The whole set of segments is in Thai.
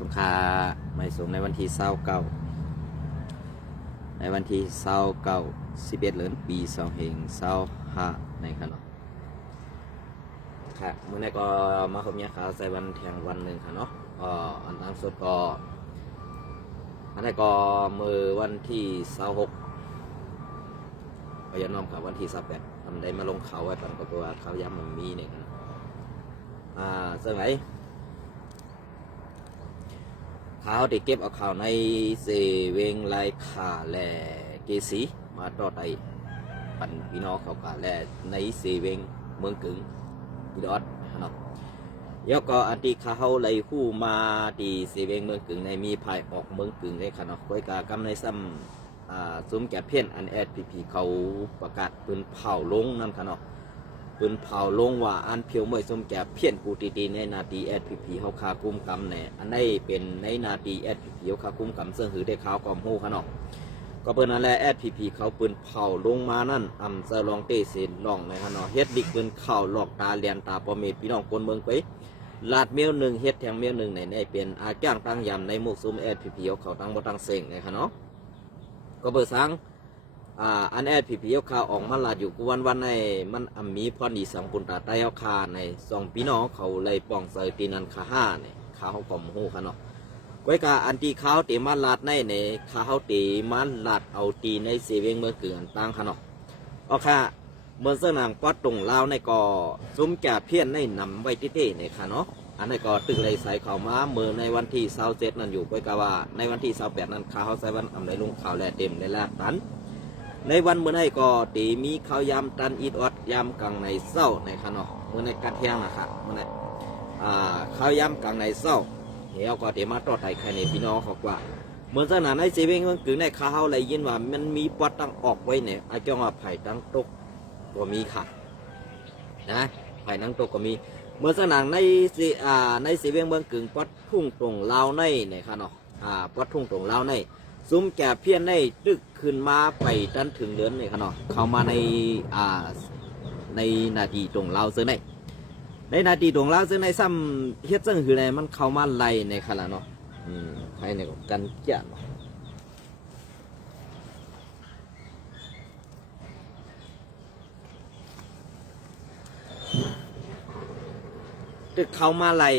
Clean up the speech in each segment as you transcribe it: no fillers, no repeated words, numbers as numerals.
สงขาไม่สมในวันที่29ในวันที่29 11เดือนปี2565ในครับเนาะค่ะเมื่อนี้ก็มาครบเนี่ยครับใส่วันแทงวันหนึ่งค่ะเนาะอันตั้งสุดก็อันนี้ก็มือวันที่26ก็ยันน้อมครับวันที่28ทำได้มาลงเขาไว้ปันก็ตัวเขาย้ำมันมีเนี่ยครับซึ่งไหนเขาได้เก็บเอาข่าวในเซเวงไลขาและเกสีมาต่อไตปันพี่น้องเขาขาและในเซเวงเมืองกึ่งพี่ดอดเนาะแล้วก็อันที่เขาเลยคู่มาที่เซเวงเมืองกึ่งในมีภายออกเมืองกึ่งในขณะก้อยกากำในซ้ำซุ้มแก่เพี้ยนอันพีเขาประกาศปืนเผาลงนั่นค่ะเนาะปืนเผาลงว่าอันเพียวเมื่อซุ้มแก่เพี้ยนกูตีในนาทีเขาคากุมกำเนี่ยอันนี้เป็นในนาทีเขาคากุมกำเสื่อหือได้ข่าวกอมหูค่ะเนาะก็เปิ้นนั่นแหละเขาปืนเผาลงมานั่นเซอร์ลองเตเซนลองนะครับเนาะเฮ็ดดิกปืนเข่าหลอกตาเลียนตาปอเมตพี่น้องคนเมืองไปลาดเมียวหนึ่งเฮ็ดแทงเมียวหนึ่งในเป็นอาจ้างตั้งยำในมุกซุ้มเขาตั้งบ่ตั้งเซ็งนะครับเนาะก็เปิดสังอันเขาออกมาลาดอยู่กวันในมันมีพรดีสังปุนตาใต้เอาคาในสองพี่น้องเขาเลยป้องเสยตีนันคาห้าเนี่ยเขากล่อมหูค่ะเนาะไว้กาอันที่เขาตีมันลาดในเขาตีมันลาดเอาตีในเซเวงเมื่อเกินตั้งค่ะเนาะโอเคเมื่อเสื้อนางปัดตรงลาวในก่อซุ้มแก่เพี้ยนในนำไว้ที่เต้เนี่ยค่ะเนาะอันนี้ก็ตึกเลยใส่เขามาเมื่อในวันที่27นั่นอยู่ไว้กาว่าในวันที่28นั่นเขาใส่วันในลุงข่าวแลเต็มในลาดตันในวันเมื่อไหร่ก็ตีมีข้าวยำตันอีดอดยำกังในเศร้าในค่ะเนาะเมื่อในกัดแห้งนะครับเมื่อไหร่ข้าวยำกังในเศร้าเหี่ยวก็เดี๋ยวมาต่อไต่ใครในพี่น้องเขากว่าเหมือนสนานในเซเว่นมันคือในข้าวอะไรยินว่ามันมีปัดตั้งออกไว้เนี่ยไอ้เจ้าว่าไผ่ตั้งตกก็มีค่ะนะไผ่ตั้งตกก็มีเหมือนสนานในเซเว่นเมืองกึ่งปัดทุ่งตรงลาวในเนี่ยค่ะเนาะปัดทุ่งตรงลาวในซุ้มแก่เพี้ยนในดึกขึ้นมาไปจนถึงเดือนเนี่ยค่ะเนาะเข้ามาในนาทีตรงลาวซึ่งในนาทีตรงลาวซึ่งในซ้ำเฮ็ดซึ่งคือในมันเข้ามาไล่ในขณะเนาะใครในกันเจ้าตึกเข้ามาไล่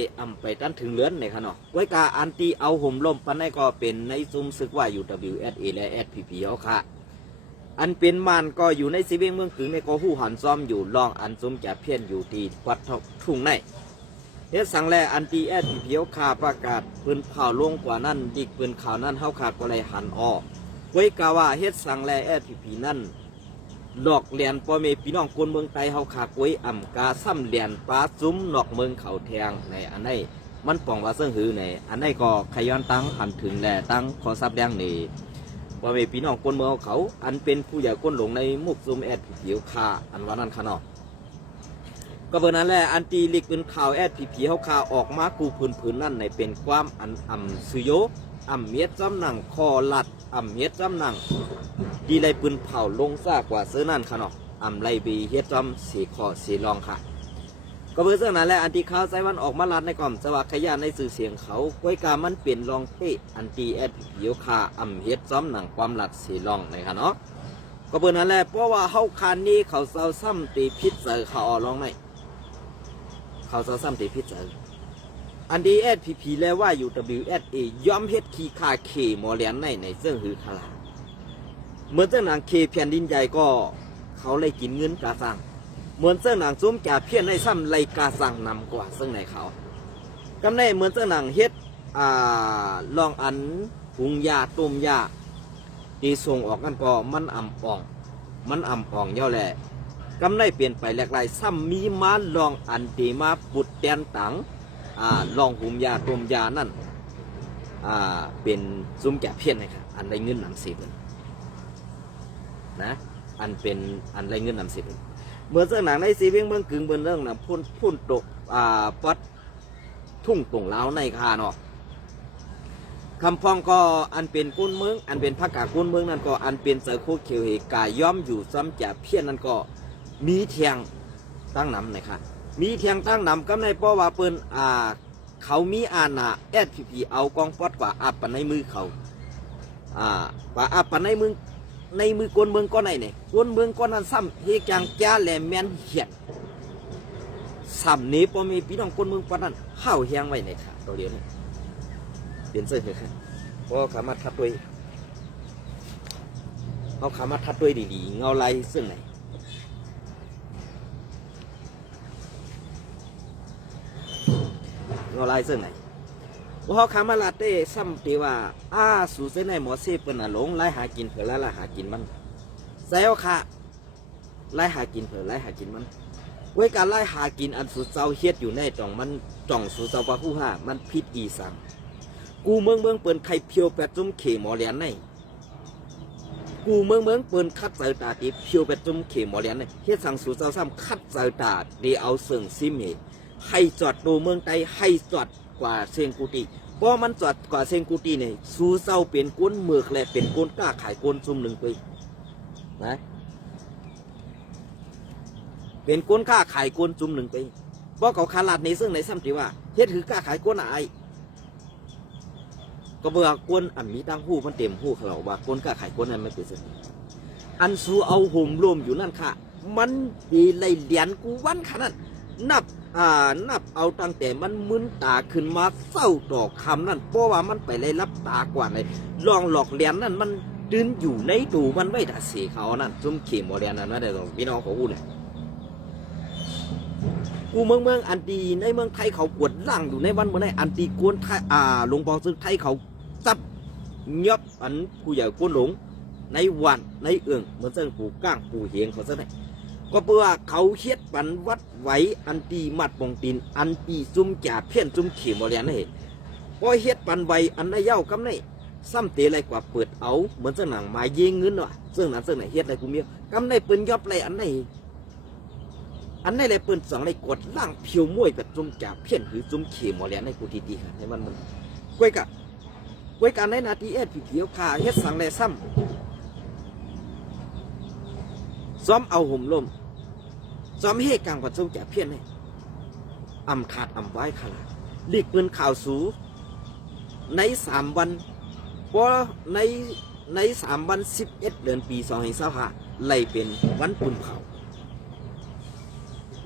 ไปจนถึงเลือนในขณะไว้กาอันตีเอาห่มลมปันในก็เป็นในซุ้มซึกว่าอยู่ WSA และ SPP เขาค่ะอันเป็นมันก็อยู่ในซีเวงเมืองกึ่งในก็หู้หันซ้อมอยู่ลองอันซุ้มจะเพี้ยนอยู่ที่วัดทุ่งในเฮ็ดสังแลอันตีSPP เขาค่ะประกาศปืนเผาลงกว่านั้นดิกปืนข่าวนั้นเขาขาดก็เลยหันออกไว้กาว่าเฮ็ดสังแลSPP นั่นหลอกเลียนพ่อแม่พี่น้องคนเมืองไทยเฮาขาก้วยกาซ้ำเลียนปลาซุ้มนอกเมืองเขาแทงในอันนี้มันป่องว่าเสื่อหือในอันนี้ก็ขย้อนตั้งหันถึงแหล่ตั้งขอซับแดงนี่พ่อแม่พี่น้องคนเมืองเขาอันเป็นผู้ใหญ่คนหลงในมุกซุ้มผิวขาอันว่านั้นขนาดก็เบอร์นั้นแหละอันตีลิกเป็นข่าวผิวขาออกมากูพื้นนั่นในเป็นความสุโยเมียดจำหนังคอลัดเมียดจำหนังดีไรปืนเผาลงซากกว่าเสื้อนั่นค่ะเนาะไรบีเฮ็ดจอมสีคอสีรองค่ะก็เพื่อเสื้อนั้นแหละอันที่เขาใส่วันออกมาลัดในกล่อมสวัสดิ์ขยานในสื่อเสียงเขาก้อยกามันเปลี่ยนรองเตะอันตีเหี่ยวขาเฮ็ดจอมหนังความลัดสีรองเลยค่ะเนาะก็เพื่อนั้นแหละเพราะว่าเขาคันนี้เขาเศร้าซ้ำตีพิษเสือเขาออกลองไหนเขาเศร้าซ้ำตีพิษเสืออันดีแล้วว่าอยู่ WSA ย้อมเฮ็ดขี้คาเคหมอเลียนในเสื้อหือขลาเหมือนเจ้าหนังเคแผ่นดินใหญ่ก็เขาเลยกินเงินกาซังเหมือนเจ้าหนังซุ้มแก่เพี้ยนในซ้ำไลกาซังนำกว่าซึ่งในเขากำในเหมือนเจ้าหนังเฮ็ดลองอันหุงยาต้มยาตีส่งออกกันก็มันป่องเย่าแหละกำในเปลี่ยนไปแหลกหลายซ้ำมีมาลองอันตีมาปุดแตนตังลองหุมยาต้มยานั่นเป็นซุ้มแก่เพี้ยนนะครับอันได้เงินนำสิบนะอันเป็นอันไรเงินนำสิบเมื่อเสื้อหนังในซีเวียงเมืองกึ่งเบิ่งเรื่องนะพุ่นตกปัดทุ่งตรงล้าวในคาเนาะคำฟ้องก็อันเป็นกุ้นเมืองอันเป็นภาคกากุ้นเมืองนั่นก็อันเป็นเสือโคเขียวเหกายย่อมอยู่ซ้ำจะเพี้ยนนั่นก็มีเทียงตั้งนำนะครับมีเทียงตั้งนำก็ในเพราะว่าเปิ้น เขามีอาณาแอดพีเอากองปอดกว่าอับปันในมือเขากว่าอับปันในมือกวนเมืองก้อนไหนเนี่ยกวนเมืองก้อนนั้นซ้ำเฮจังจ้าแหลมแมนเหียนซ้ำนี้พอมีพี่น้องกวนเมืองปานนั้นเข้าเฮียงไว้ในขาตัวเดียวนี่เปลี่ยนเสื้อค่ะเพราะขามาทัดด้วยเอาขามาทัดด้วยดีๆเงาลายซึ่งไหนเงาลายซึ่งไหนว่าขามาลาเต้ซ้ำตีว่าสู่เส้นในหมอเซเปิ้นหลงไล่หากินเผื่อไล่หากินมันแซวค่ะไล่หากินเผื่อไล่หากินมันไว้การไล่หากินอันสุดเจ้าเฮ็ดอยู่ในจ่องมันจ่องสุดเจ้าปะคู่ห้ามันพิษอีสังกูเมืองเปิ้นไข่เพียวแปดจุ่มเขหมอเลียนในกูเมืองเปิ้นคัดใส่ตาตีเพียวแปดจุ่มเขหมอเลียนในเฮ็ดสั่งสุดเจ้าซ้ำคัดใส่ตาดีเอาเสิ่งซิเมให้จอดตัวเมืองไตให้จอดกว่าเซงกูตีเพราะมันจอดกว่าเซงกูตีเนี่ยสู้เจ้าเป็นก้นเมือกและเป็นก้นกล้าขายก้นซุ่มหนึ่งไปนะเป็นก้นกล้าขายก้นซุ่มหนึ่งไปเพราะเขาขาลาดในซึ่งในซ้ำที่ว่าเฮ็ดถือกล้าขายก้นอะไรก็เบื่อก้นอันมีตั้งหู้มันเต็มหู้เขาว่าก้นกล้าขายก้นนั้นไม่เป็นสิ่งอันสู้เอาห่มรวมอยู่นั่นค่ะมันดีเลยเหรียญกูวันขนาดนับเอาตั้งแต่มันมึนตาขึ้นมาเศร้าดอกคำนั่นเพราะว่ามันไปเลยรับตากว่าในลองหลอกเลียนนั่นมันดืนอยู่ในตูมันไม่ได้เสียเขานั่นจุ่มเข็มโมเดลนั่นไม่ได้หรอกพี่น้องของกูเนี่ยกูเมืองอันตีในเมืองไทยเขากวดล่างอยู่ในวันเมื่อไหร่อันตีกวนไทยหลวงพ่อซึ่งไทยเขาจับยบอันผู้ใหญ่กวนหลงในวันในเอื้องเหมือนเส้นปูก้างปูเฮียงเขาซะไหนก็เพื่อเขาเฮ็ดปันวัดไว้อันตีมัดปองตีนอันตีจุ่มจ่าเพี้ยนจุ่มเขียมอะไรนั่นเองพอเฮ็ดปันไว้อันในเย้ากำในซ้ำเตะอะไรกว่าเปิดเอาเหมือนเส้นหนังไม้เยิงเงินว่ะซึ่งนั้นซึ่งไหนเฮ็ดอะไรกูเมียกำในปืนยอบอะไรอันไหนอะไรปืนสองอะไรกดล่างเพียวมวยแบบจุ่มจ่าเพี้ยนหรือจุ่มเขียมอะไรในกูทีๆค่ะให้มันกวยการในนาทีผีเขียวขาเฮ็ดสั่งในซ้ำเอาห่มลมซ้อมเฮกลางปัจจุบันแก่เพี้ยนให้ขาดไว้ขลาดหลีกปืนข่าวสูใน3 วันเพราะใน3 วัน11 เดือนปี2025ไล่เป็นวันปุ่นเผา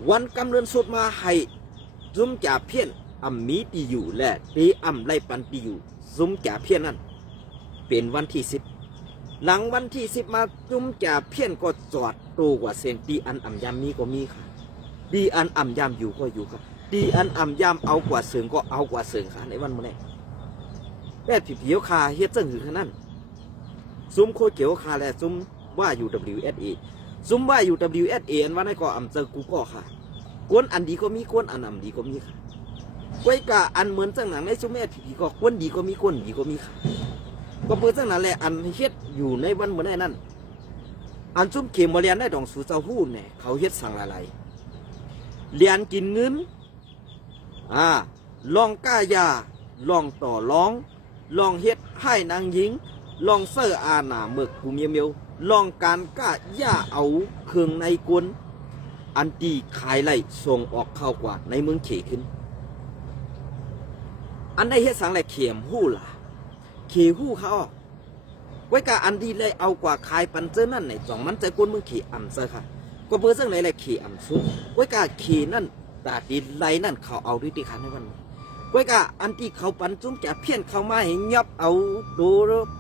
วันกำเนิดสุดมาให้ซุ่มจ่าเพี้ยนมีตีอยู่และตีไล่ปันตีอยู่ซุ่มจ่าเพี้ยนนั่นเป็นวันที่10หลังวันที่10มาจุ่มจ่าเพี้ยนก็จอดโตกว่าเซนดีอันยามนี้ก็มีค่ะดีอันยามอยู่ก็อยู่ค่ะดีอันยามเอากว่าเสืองก็เอากว่าเสืองค่ะในวันเมื่อไหร่แม่ผีเขียวคาเฮ็ดจังหือขนาดนั้นซุ้มโคเขียวคาและซุ้มว่าอยู่ WSA ซุ้มว่าอยู่ WSA อันว่าในก็เจอกูก็ค่ะกวนอันดีก็มีกวนอันดีก็มีค่ะกวยกะอันเหมือนจังหนังในซุ้มแม่ผีก็กวนดีก็มีกวนดีก็มีค่ะก็เปิดจังนั้นแหละอันเฮ็ดอยู่ในวันเมื่อไหร่นั่นอันซุ่มเข็มมาเรียนได้ดองสู่เจ้าหู้เนี่ยเขาเฮ็ดสั่งอะไรเรียนกินเงินลองก้ายาลองต่อร้องลองเฮ็ดให้นางหญิงลองเสื้ออาหนาเมือกกูเมียวลองการก้าย่าเอาเครื่องในกวนอันตีขายไล่ส่งออกเข้ากว่าในเมืองเขขึ้นอันได้เฮ็ดสั่งอะไรเข็มหู้ล่ะเขหู้เขาไว้กะอันดีเลยเอากว่าขายปันเจอนั่นไหนจ่องมันใจก้นเมืองเขเซอค่ะก็เพื่อซึ่งไหนแหละเขซุนไว้กะเขนั่นตาดีไรนั่นเขาเอาด้วยตีขันในวันไว้กะอันที่เขาปันจุ้มจะเพี้ยนเข้ามาให้ยับเอาดู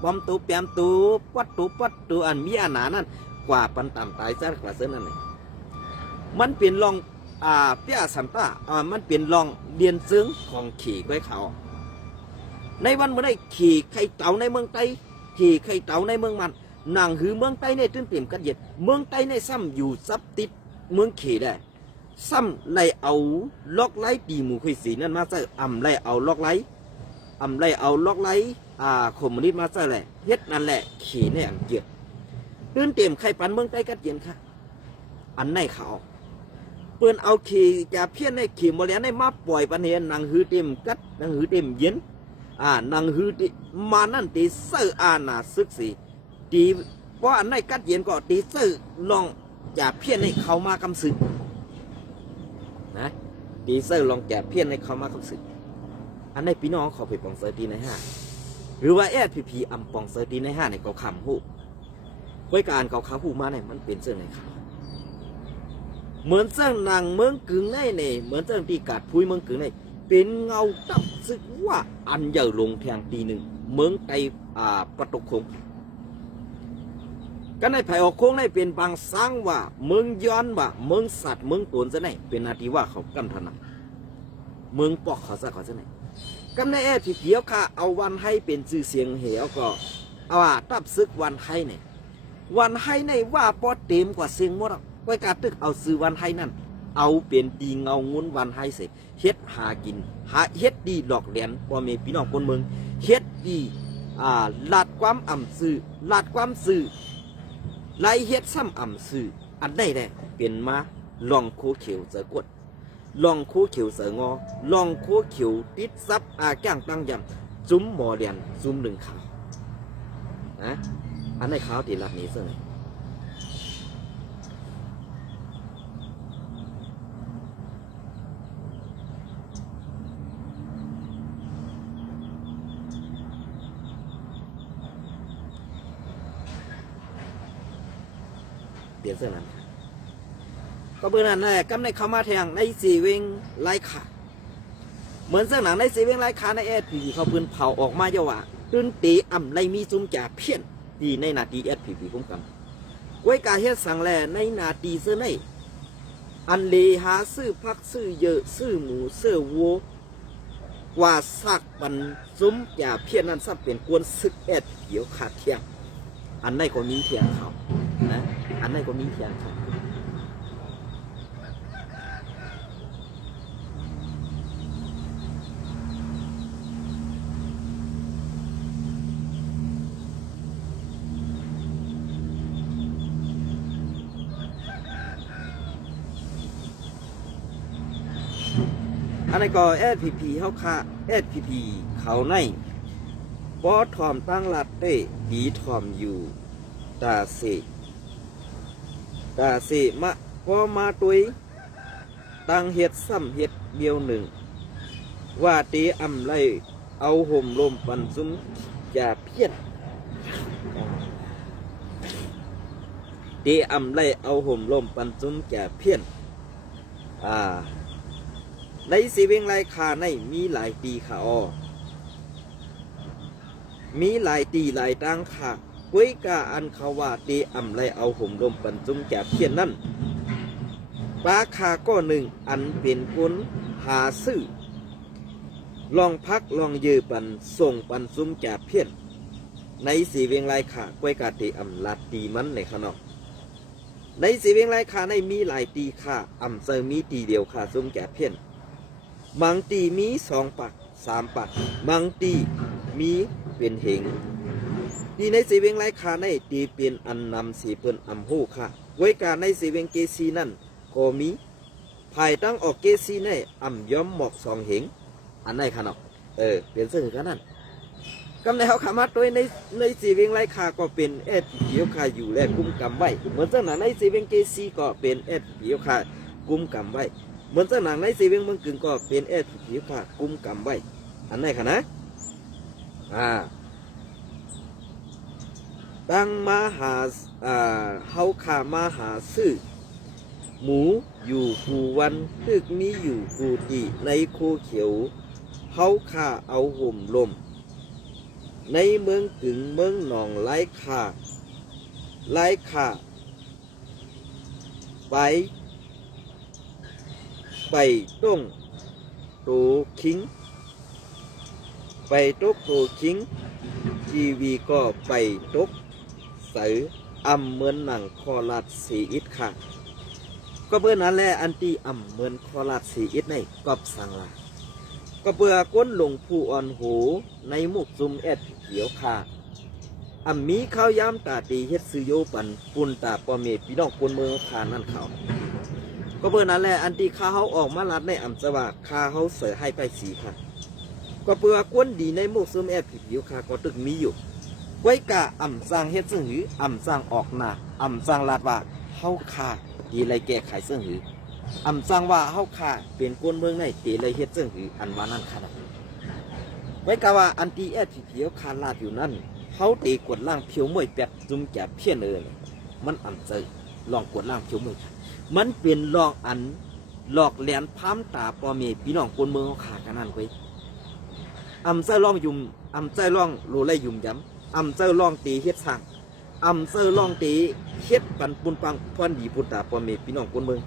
บอมตัวแปมตัวปัดตัวอันมีอาหนานั่นกว่าปันต่ำตายซะกว่าเส้นนั่นไหนมันเปลี่ยนลองเปี้ยสัมตามันเปลี่ยนลองเรียนซึ้งของเขไว้เขาในวันเมื่อได้ขี่ไข่เต่าในเมืองไต้ขี่ไข่เต่าในเมืองมันนางหือเมืองไต้ในตื้นเต็มกันเหยียดเมืองไต้ในซ้ำอยู่ซับติดเมืองเขได้ซ้ำไล่เอาล็อกไล่ตีหมู่คุยสีนั่นมาใส่ไล่เอาล็อกไล่คอมมิวนิสต์มาใส่แหละเฮ็ดนั่นแหละเขในอันเกียดตื้นเต็มไข่ปันเมืองไต้กัดเย็นค่ะอันในเขาเปิ้นเอาเขจะเพี้ยนในเขมอเลียนในมาปล่อยปันเฮียนนางหือเต็มกัดนางหือเต็มเย็นนางฮือมานั่นตีเซอร์นาซึกสีตีเพราะอันในกัดเย็นก็ตีเซอร์ลองจะเพี้ยนให้เขามากำศึกนะตีเซอร์ลองจะเพี้ยนให้เขามากำศึก อันในพี่น้องเขาไปปองเซอร์ตีในห้าหรือว่าแอดพีอำปองเซอร์ตีในห้าในเกาคำหูไว้การเกาขาหูมาเนี่ยมันเป็นเสื่องในข่าวเหมือนเสื่องนางเมืองกึ่งในเนี่ยเหมือนเสื่องตีกาดพุยเมืองกึ่งในเป็นเงาตับซึกว่าอันใหญ่ลงแทงตีหนึ่งเมืองไกประตกคงก็ในไผ่ออกโค้งในเป็นบางสร้างว่าเมืองย้อนว่าเมืองสัตว์เมืองตนจะไหนเป็นนาทีว่าเขากำถนัดเมืองปอกเขาซะเขาจะไหนกำในแอดผีเขียวค่ะเอาวันให้เป็นชื่อเสียงเหวก็เอาตับซึกวันให้เนี่ยวันให้ในว่าปอเต็มกว่าเสียงหมดไว้การตึกเอาซื้อวันให้นั่นเอาเป็นตีเงางุ้นวันให้เสร็จเฮ็ดหากินหาเฮ็ดดีหลอกเหรียญพ่อแม่พี่น้องคนเมืองเฮ็ดดีลาดความอ่ำซื่อลาดความซื่อไล่เฮ็ดซ้ำอ่ำซื่ออันใดแหละเป็นมาลองโคเขียวเจอกดลองโคเขียวเสืองอลองโคเขียวติดซับแก้งตั้งยำจุ้มหมอเรียนจุ้มหนึ่งขาวนะอันในขาวตีหลักนี้เสื่อเปลี่ยนเสื้อนั้นก็เบอร์นั้นแหละกำในเข้ามาแทงในสีเวงไล่ขาเหมือนเสื้อหนังในสีเวงไล่ขาในแอดพีเขาพื้นเผาออกมาเยาว่าตื่นตีอ่ำไล่มีจุ่มจ่าเพี้ยนตีในนาทีแอดพีคุ้มกันไว้กาเฮ็ดสั่งแลในนาทีเสื้อในอันเลหาซื้อพักซื้อเยอะซื้อหมูซื้อวัวกว่าสักปันจุ่มจ่าเพี้ยนนั้นซับเป็นกวนซึกแอดเขียวขาดเทียงอันในก็มีเทียงเขานะอันในก็มีเทียงเขาอันนี้ก็แอดพีเขาค่ะแอดพีเขาในบอทอมตั้งรัดได้ผีทอมอยู่ตาเสมาพอมาตุยตั้งเฮ็ดซ้ำเฮ็ดเดียวหนึ่งว่าตีอ่ำไล่เอาห่มลมปันซุ้มจ่าเพี้ยนตีอ่ำไล่เอาห่มลมปันซุ้มจ่าเพี้ยนในสีเวงไรคาในมีหลายตีขามีหลายตีหลายตั้งค่ะไว้กาอันเขาว่าตีอ่ำไรเอาห่มลมปันจุ้มแก่เพียนนั่นปลาคาก็หนึ่งอันเป็นคนหาซื้อลองพักลองยือปันส่งปันจุ้มแก่เพียนในสีเวงไรขาไว้กาตีอ่ำลัดตีมันในขนมในสีเวงไรคาในมีหลายตีค่ะอ่ำเซอร์มีตีเดียวค่ะจุ้มแก่เพียนบางตีมี2 ปัก 3 ปักบางตีมีเป็นเหงตีในสีเวงไรคาในตีเป็นอันนำสีเปิ้นอำหูค่ะไว้การในสีเวงเกซีนั่นก็มีภายตั้งออกเกซีในอำย้อมหมอก2 เหงอันไหนค่ะเนาะเปลี่ยนเสื้อกันนั่นกำในเขาขามาตัวในสีเวงไรคาก็เป็นแอดเขียวคาอยู่และกุมกำไว้เหมือนเจ้าหน้าในสีเวงเกซีก็เป็นแอดเขียวคากุมกำไว้เหมือนเจ้าหนังในสีเวงเมืองกึ่งก็เป็นแอดผิวค่ะกุมกำไว้อันไหนคะนะตั้งมาหาเฮาขามาหาซื้อหมูอยู่กูวันตึกมีอยู่กูตีในโคเขียวเฮาขาเอาห่มลมในเมืองกึ่งเมืองหนองไล่ขาไปต้งโตคิงไปตกโตคิงทีวีก็ไปตกใสอำเหมือนหนังคอลัดสีอิดค่ะก็เบื่อนั้นแหละอันตีอำเหมือนคอลัดสีอิดในกอบสังลาก็เบื่อก้นหลงผู้อ่อนหูในมุกซุมแอดเขียวค่ะมีข้าวยามตาตีเฮ็ดซื้อโยปันปุ่นตาปอเมตพี่น้องคนเมืองคานั่นเขาก็เพื่อนั้นแหละอันที่ข้าเขาออกมาลัดในสว่างข้าเขาเสือให้ไปสีค่ะก็เพื่อกวนดีในมุกซึมแอบผิวค่ะก็ตึกมีอยู่ไว้กะสร้างเฮ็ดซึ่งหือสร้างออกหน้าสร้างลาดว่าเขาขาดีไรแก้ไขซึ่งหือสร้างว่าเขาขาเป็นกวนเมืองในตีไรเฮ็ดซึ่งหืออันว่านั่นค่ะ ไว้กะว่าอันตีแอดที่เพียวคาลาดอยู่นั่นเขาตีกดล่างเพียวมวยแปดจุ่มแก่เพี้ยนมันอ่ำเจอลองกดล่างเพียวมวยมันเป็นลองอันหลอกแหลนพามตาปอเมพี่น้องคนเมืองเขาขากันนั่นเว้ยอ่ำเจอลองยุ่มอ่ำเจอลองโลไลยุ่มย้ำอ่ำเจอลองตีเฮ็ดสั่งอ่ำเจอลองตีเฮ็ดปันปุนปังพอนดีปุนตาปอเมพี่น้องคนเมือง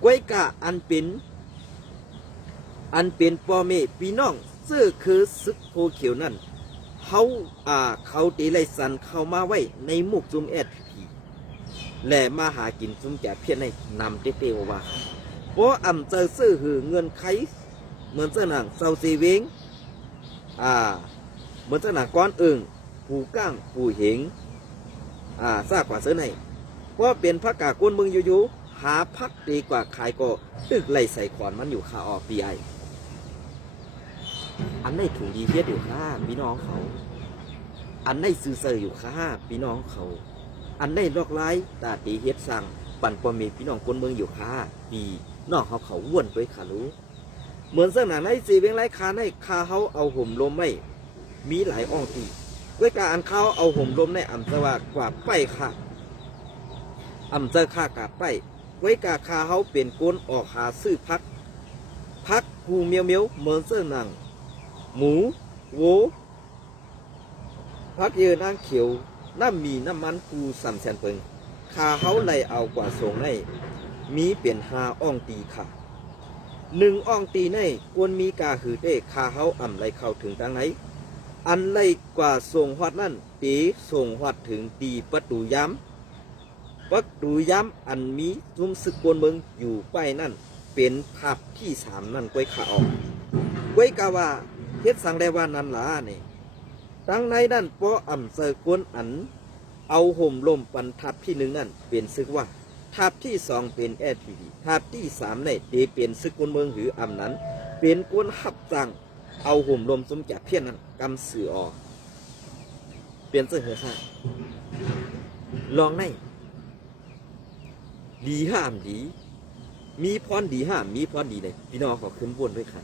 ไว้กะอันเป็นปอเมพี่น้องซื้อคือซึกโพเขียวนั่นเขาตีไลสันเข้ามาไว้ในมุกจุมแอดพีและมาหากินจุมแก่เพี้ยนในนำเตว่าเพราะอ่ำเจอซื้อหือเงินไขเหมือนเจ้าหนังเซาซีเวงเหมือนเจ้าหนังก้อนอึ่งปูก้างปูเหงซากกว่าเสื้อในเพราะเป็นพักกาก้นมึงอยู่หาพักดีกว่าขายก็ตึกไล่ใส่ขอนมันอยู่คาออกปีไออันในถุงดีเฮ็ดอยู่ค่ะพี่น้องเขาอันในซื้อเซอร์อยู่ค่ะพี่น้องเขาอันในลอกไล่ตาตีเฮ็ดสั่งปั่นปอมีพี่น้องคนเมืองอยู่ค่ะปีน้องเขาว่วนไปค่ะรู้เหมือนเส้นหนาในสีเวงไรคาในคาเขาเอาห่มลมไม่มีหลายอ่องตีด้วยการอันเขาเอาห่มลมในอ่ำสว่ากว่าไปค่ะอ่ำเจอค่ากาไปไว้กาคาเขาเปลี่ยนก้นออกหาซื้อพักหูเมียวเหมือนเส้นหนังหมูโวพักเยอะนางเขียวน้ำมีน้ำมันกูสามแสนเปิงคาเขาไล่เอากว่าส่งในมีเปลี่ยน5 อ่องตีค่ะ1 อ่องตีในกวนมีกาหือเด้คาเขาอ่ำไล่เข้าถึงทางไหนอันไล่กว่าส่งฮอดนั่นตีส่งฮอดถึงตีประตูย้ำอันมีซุ้มซึกบนเมืองอยู่ไปนั่นเป็นทับที่3นั่นก้อยขาออกก้อยกาว่าเฮ็ดสั่งได้ว่านั่นล่ะนี่ตั้งในนั่นป้ออ่ำเซอร์กวนอันเอาห่มลมปันทับที่1นั่นเป็นซึกว่าทับที่2เป็นแอทีดีทับที่3ในตีเป็นซึกบนเมืองหรืออ่ำนั้นเป็นกวนหับจังเอาห่มลมสมจากเพี้ยนนั้นกำสื่อออกเปลี่ยนเสื้อเหอค่ะลองในดีห้ามดีมีพรดีห้ามมีพรดีเลยพี่น้องขอขึ้นบนด้วยค่ะ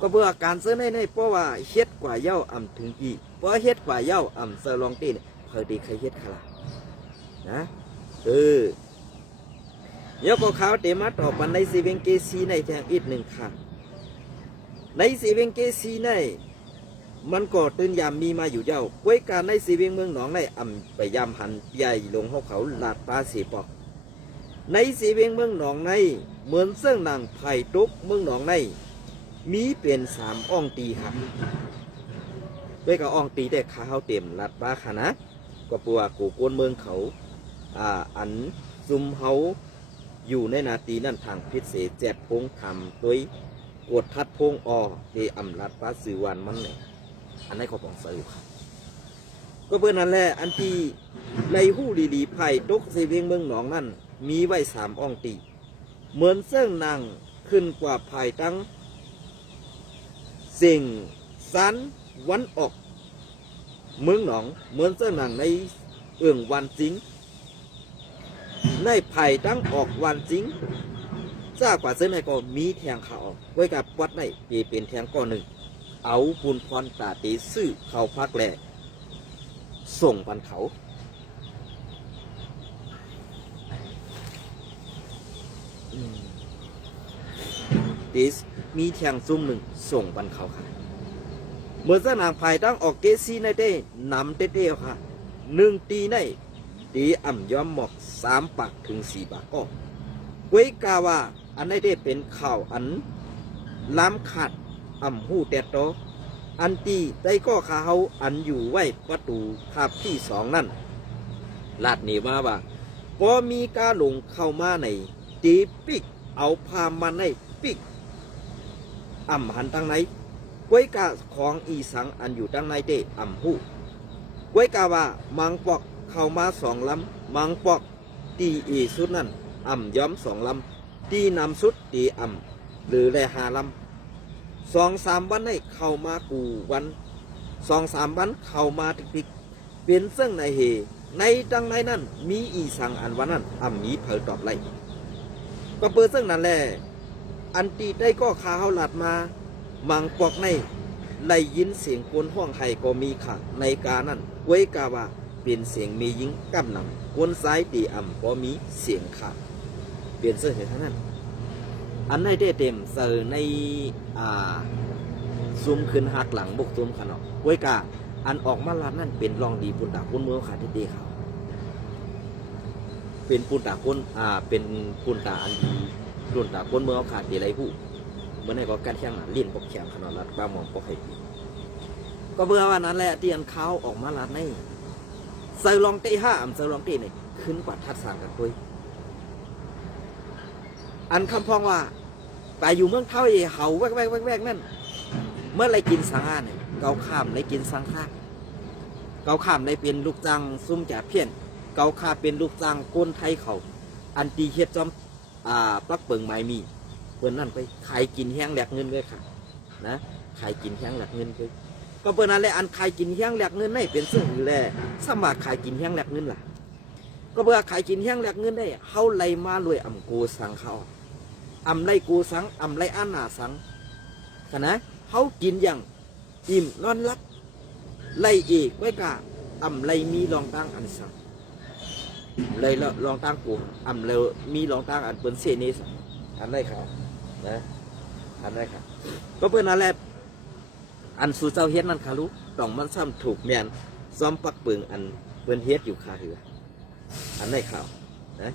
ก็เบื่อการเสื้อในเพราะว่าเฮ็ดกว่าเย้าอ่ำถึงอีเพราะเฮ็ดกว่าเย้าอ่ำเซอร์ลองตีเนี่ยเคยดีเคยเฮ็ดค่ะนะเดี๋ยวก็ข่าวเตมาต่อปันในซีเวงเกซีในแทงอีก1ค่ะในซีเวงเกซีในมันก็ตื่นยามมีมาอยู่เย้าไว้การในซีเวงเมืองหนองในอ่ำไปยามหันใหญ่ลงเขาลาดปลาสีปอกในสีเวียงเมืองหนองในเหมือนเสื่องนางไผ่ตุกเมืองหนองในมีเป็น3 อ่องตีครับด้วยกับอ่องตีแต่ขาเขาเต็มลัดปลาค่ะนะก็ปัวกูโกนเมืองเขาอันซุมเขาอยู่ในนาทีนั่นทางพิเศษแจกพงทำโดยกดทัดพงอเดอำลัดปลาสื่อวันมันเนี่ยอันนี้เขาบอกเสือครับก็เพื่อนนั่นแหละอันที่ในหู้ดีๆไผ่ตุกสีเวียงเมืองหนองนั่นมีไว้3 อ่องตีเหมือนเสื่องนางขึ้นกว่าภายตั้งสิ่งสันวันออกเมืองหนองเหมือนเสื่องนางในวันจริงในภายตั้งออกวันจริงจ้ากว่าเสื่องในก็มีแทงขาออกไว้กับวัดในเป็นแทงก้อนหนึ่งเอาบุญพรตาตีซื้อเขาพักแหล่ส่งปันเขาดิสมีแทงซุ่ม1ส่งปันเขาค่ะเมื่อสนางภายตั้งออกเกซีในเต้นำเต้ค่ะ1 ตีในตีอ่ำย้อมหมอก3 ปากถึง4 ปากก็ไว้กาว่าอันในเต้เป็นข่าวอันล้ำขาดอ่ำหูแต่โตอันตีได้ก็ขาเขาอันอยู่ไว้ประตูภาพที่2นั่นลาดนี่ว่าพอมีกาหลงเข้ามาในตีปิกเอาพามันในปิกอ่ำหันทางไหนก้วยกาของอีสังอันอยู่ทางในเตอ่ำหูก้วยกาว่ามังปอกเข้ามา2 ลำมังปอกตีอีสุดนั่นอ่ำย้อม2 ลำตีนำสุดตีอ่ำหรือแล5 ลำ2-3 วันให้เข้ามากูวัน2-3 วันเข้ามาติกเป็นเสื่องในเฮในดังในนั่นมีอีสังอันวันนั้นอ่ำมีเผยตอบไล่ก็เปิดเสื่องนั่นแหละอันตีได้ก็ขาเขาหลัดมามังปอกใน ได้ยินเสียงคนห้องไห้ก็มีค่ะในกานั้นไว้กาว่าเป็นเสียงมียิงกำนำคนซ้ายตีอ่ำก็มีเสียงค่ะเปลี่ยนเสื้อเห็นเท่านั้นอันในได้เต็มเสือในซุ่มขึ้นหักหลังบุกซุ่มขนาดไว้กาอันออกมาลาดนั่นเป็นรองดีปุ่นตาปุ่นเมืองขาดที่ดีเขาเป็นปุ่นตาปุ่นเป็นปุ่นตาอันดีปุ่นตาปุ่นเมืองขาดที่ไรผู้เมื่อไหร่ก็การแข่งลิ้นปกแขมขนาดรัดบ้ามองปกให้ก็เบื่อว่านั้นแหละที่อันเขาออกมาลาดในเซอร์ลองตี5เซอร์ลองตีนี่ขึ้นกว่าทัดสางกันด้วยอันคำพองว่าแต่อยู่เมืองเท่าเอเขาแวกนั่นเมื่อไรกินสังหารเนี่ยเกาข้ามในกินสังฆาเกาข้ามในเป็นลูกจังซุ่มจ่าเพี้ยนเกาข้าเป็นลูกจังก้นไทยเขาอันตีเฮ็ดจอมปักเปิงไม้มีเพื่อนนั่นไปขายกินแห้งแหลกเงินเลยค่ะนะขายกินแห้งแหลกเงินเลยก็เพื่อนนั่นแหละอันขายกินแห้งแหลกเงินได้เป็นเสื่อหรือแหละสมัครขายกินแห้งแหลกเงินล่ะก็เพื่อขายกินแห้งแหลกเงินได้เฮาไล่มารวยอ่ำกูสังเขาอ่ำไล่กูสังอ่ำไล่อันหนาสังขณะเฮากินอย่างอิ่มนอนรับไล่อีกไว้กะอ่ำไล่มีรองตั้งอันสังไล่รองตั้งกูอ่ำไล่มีรองตั้งอันเปิ้นเสนีสังอันได้ครับนะอันได้ครับก็เพื่อนนั่นแหละอันสู่เจ้าเฮ็ดนั่นค่ะรู้ต้องมันซ้ำถูกแม่นซ้อมปักปึงอันเปิ้นเฮ็ดอยู่คาเหืออันได้ข่าวนะ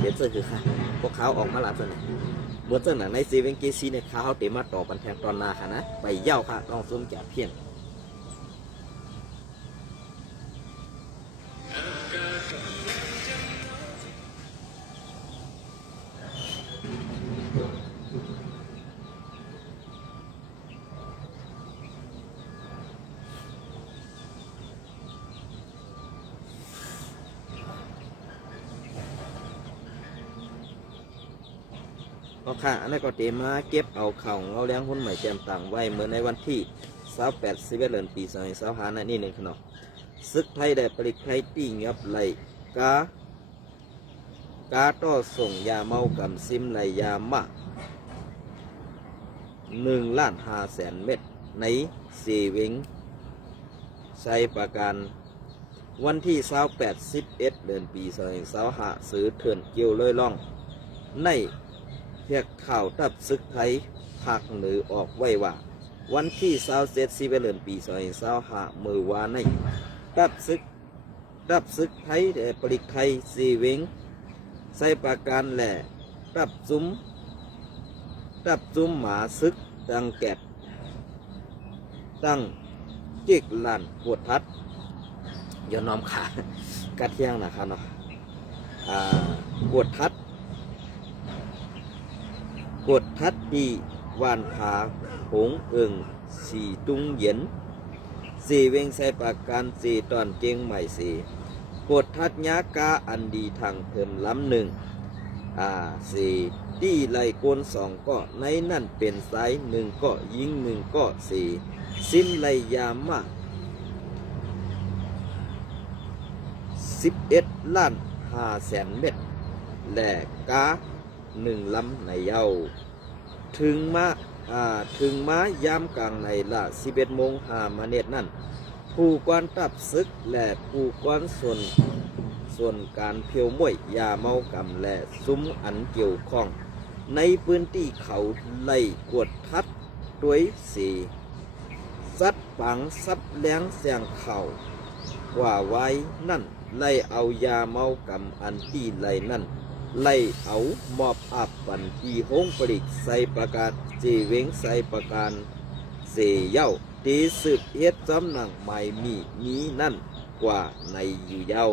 เห็นเสื้อคือค่ะพวกเขาออกมาลาเส้นเมื่อเส้นในซีเวนเกซีเนี่ยเขาเตะมาต่อปันแทงตอนนาค่ะนะไปเย่าค่ะต้องซุ่มแก่เพี้ยนก็ค่ะอันนี้ก็เตมาเก็บเอาเข่าเอาแรงหุ้นใหม่แจมต่างไว้เมื่อในวันที่28 11 เดือนปี2025นั่นนี่หนึ่งขนาดซึกไทยได้ผลิตไทยตีงับไหลกาต่อส่งยาเมากำซิมไหลยามะ1,500,000 เม็ดในเซเวงใช้ประกันวันที่28 11 เดือนปี2025ซื้อเถื่อนเกี่ยวเลยล่องในเพียกข่าวตับซึกไทยภาคเหนือออกไว้ว่าวันที่27 11 เดือนปี2025มือวานในตับซึกไทยแต่ผลิตไทยซีเวงใส่ประกันแหล่ตับซุ้มหมาซึกตังแกดตั้งจิกลันปวดทัดย้อนน้อมขากระเทียงนะครับเนาะปวดทัดดีวานผาหงเอิงสีตุงเหย็นสีเวงใส่ประกันสีตอนเก่งใหม่สีกดทัดยากาอันดีทางเพิ่มล้ำหนึ่งสีดีไหลโกน2ก็ในนั่นเป็นสาย1ก็ยิง1ก็สีซิมไหลยามมา11,500,000 เม็ดแหลกกา1 ลำในเย้าถึงมายามกลางในละ11 โมง 5 มาเนตนั่นผู้กวนตับซึกและผู้กวนส่วนการเพียวมวยยาเมากำและซุ้มอันเกี่ยวข้องในพื้นที่เขาไล่กวดทัดด้วยสีซัดปังซับแรงเสียงเข่าว่าไว้นั่นไล่เอายาเมากำอันที่ไล่นั่นไล่เอามอบอับปันที่ห้องผลิตใส่ประกาศจีเวงใส่ประการเสียเย้าตีสืบเฮ็ดจำหนังใหม่มีนี้นั่นกว่าในอยู่เย้า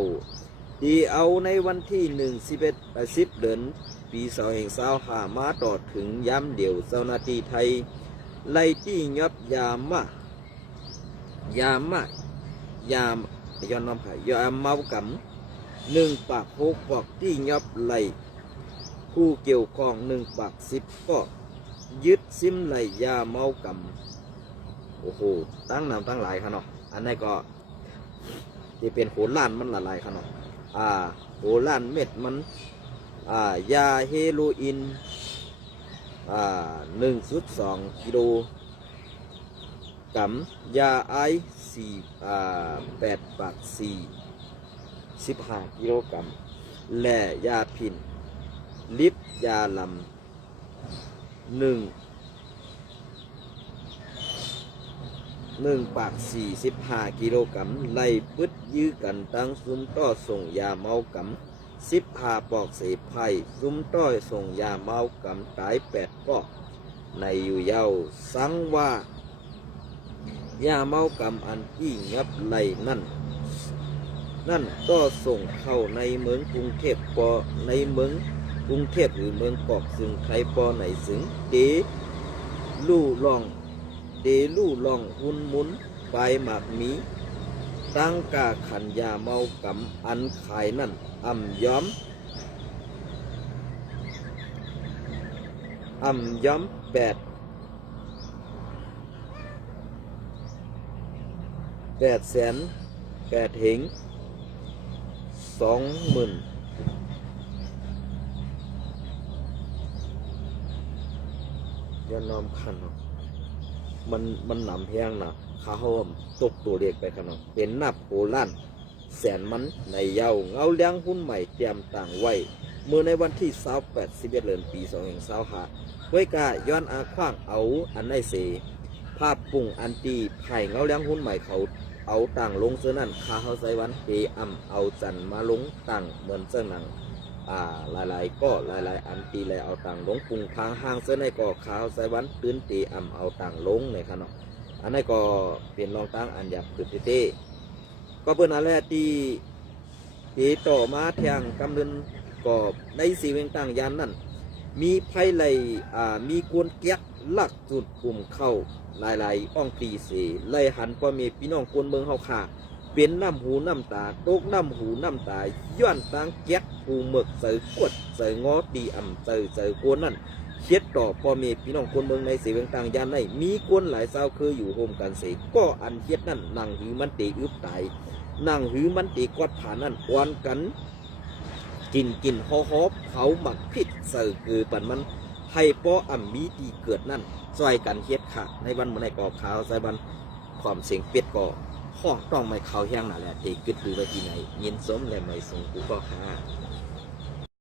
ตีเอาในวันที่10 เดือนปี2025มาต่อถึงย้ำเดี่ยวเจ้าหน้าที่ไทยไล่ที่ยับยามย้อนน้ำไผ่ยามเมากำ1 ปาก 6 ปอกที่ยับไหลผู้เกี่ยวข้อง1 ปาก 10ก็ยึดซิมไหลยาเมากำโอ้โหตั้งนำตั้งหลายค่ะเนาะอันนี้ก็ที่เป็นโหล้านมันหลายค่ะเนาะโหล้านเม็ดมันยาเฮโรอีน 1.2 กิโลกรัมยาไอ8 ปาก 15 กิโลกรัมและยาพินลิปยาลำ1 ปาก 45 กิโลกรัมไล่ปึดยื้อกันตั้งซุ้มต้อส่งยาเมากำ15 ปอกเสพไผ่ซุ้มต้อยส่งยาเมากำตาย8 ปอกในอยู่เย้าสังว่ายาเมากำอันอี้งับไหลนั่นก็ส่งเข้าในเมืองกรุงเทพปอในเมืองกรุงเทพหรือเมืองกอกซึ่งใครปอไหนซึ่งเดลู่ล่องหุ่นมุนไปหมากมีตั้งกาขันยาเมากำอันขายนั่นย้อม8 แสน8 เหง 20,000ยานอมขันมันหนำแพงนะข้าหอมตกตัวเด็กไปขนาดเป็นนับโอล้านแสนมันในเย้าเงาเลี้ยงหุ้นใหม่เตรียมต่างไว้เมื่อในวันที่28 11 เดือนปี2525ไว้กาย้อนอาขว้างเอาอันในเสภาพปุ่งอันตีไผ่เงาเลี้ยงหุ้นใหม่เขาเอาต่างลงเสื้อนั่นข้าเขาใส่วันเอเอาจันมาลงต่างเหมือนเสื้อหนังหลายๆก็หลายๆอันตีแล้วเอาต่างลงปุ่งทางห้างเสื้อในก็ข้าเขาใส่วันตื้นตีเอาต่างลงในขนาดอันนั้นก็เป็นรองตั้งอันหยับคือเต้ก็เปิ้นอะไรที่ต่อมาแทงกำลังก็ในสีเวงต่างยานนั่นมีไผ่ไหลมีกวนแก๊กลักจุดปุ่มเข้าหลายๆอ่องตีเสไล่หันพ่อเมีพี่น้องคนเมืองเฮาค่ะเป็นน้ำหูน้ำตาตกน้ำหูน้ำตาย้อนต่างแก๊กปูหมึกใส่กดใส่งอตีใส่กวนนั่นเช็ดต่อพ่อเมีพี่น้องคนเมืองในสีเวงต่างยานในมีกวนหลายเศร้าคืออยู่โฮมกันเสก็อันเฮ็ดนั่นนั่งหือมันตีอึบตายนั่งหือมันตีกอดผ่านนั่นอวนกันกินหอเขาหมักพิษเสือคือปันมันให้ป้อมีตีเกิดนั่นซอยกันเฮ็ดค่ะในวันเมื่อในก่อขาวใส่บันความเสียงเป็ดก่อข้อต้องไม่เขาแห้งนั่นแหละตีกึดดูไว้ที่ไหนยินสมและไม่ทรงกูก็ค่ะ